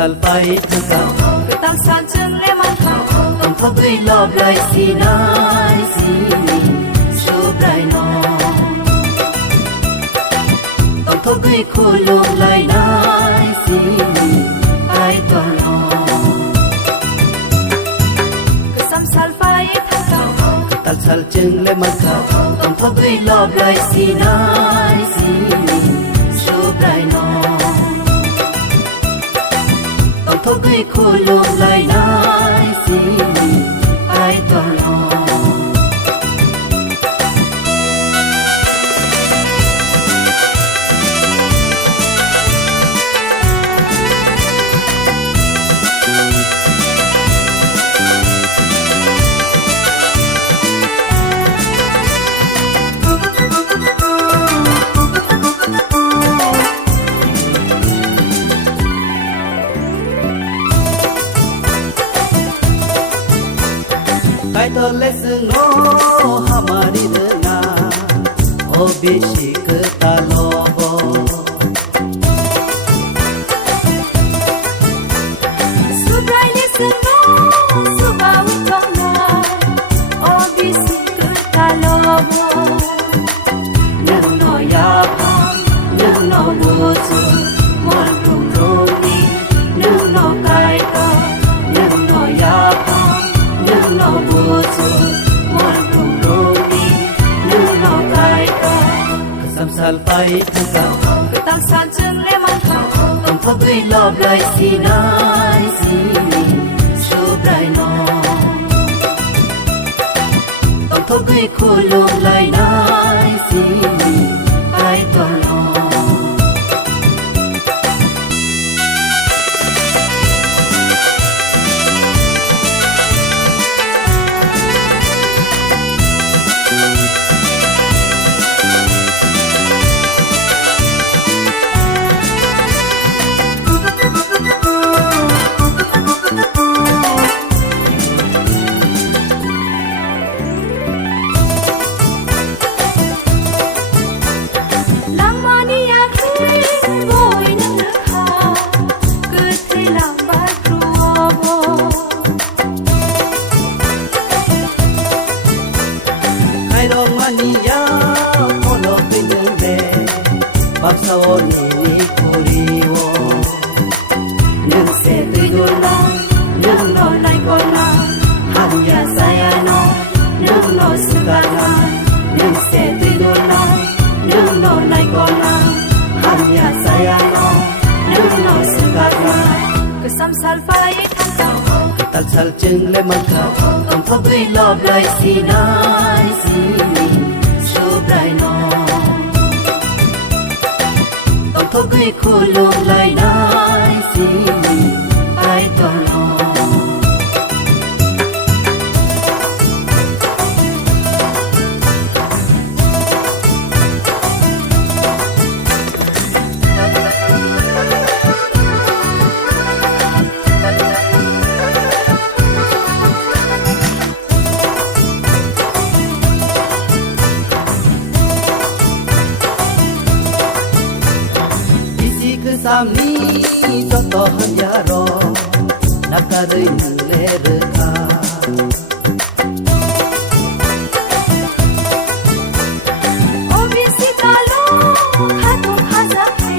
sal pai thaka Ketang sanjung leman kau tong thogui love lai si nai si su brai no tong thogui khulum lai nai si ai to no Kesam sal pai thaka tal sal chung leman kau tong thogui love lai si nai si su brai no thogui khulum lai nai si ai to no kai to lesson no hamari na o bishik ta lobo Subrai listen no Suba utong na O bisik talobo nang no ya phang nang no buzu mon rum roni nang no kai to nang no ya phang nang no buzu mon rum roni nang no kai to kasam sal pai thaka Ketang sanjung leman kau tong thogui love lai si nai si su brai no tong thogui khulum lai nai si ai to no Baksawo ni kuriwo nang se tuyola nang no nai kona hanya saya no nang no sugana nang se tuyola nang no nai kona hanya saya no nang no sugana Kesam sal pai thaka tal sal chung le man kha tong thogui love lai si nai si su brai no thogui khulum lai nai si ai to no Sami joto hanjaro nakarei lerka Obisi talo khatu khazake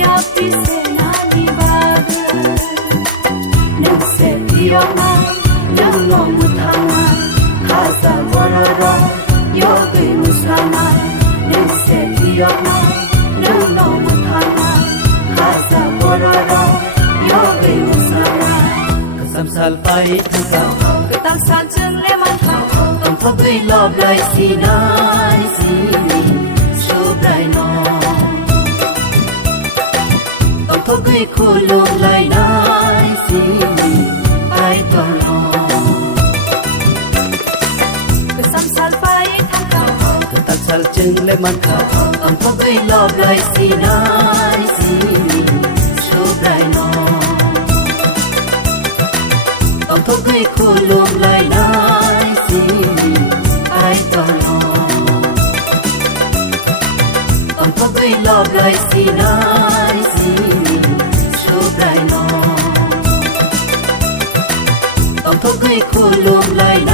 ya pise na dibag nang se dioma nang no mutama khaza bororo yogi musama nang se dioma nang no mutama khaza bororo yogi musama kasam sal pai thaka Ketang sanjung leman kau tong thogui love lai si nai si su brai no tong thogui khulum lai nai si ai to no Kesam sal pai thaka tal sal chung le man kha tong thogui love lai si nai si su brai no tong thogui khulum lai nai si ai to no tong thogui love lai si nai si su brai no थगै खुलुमलायना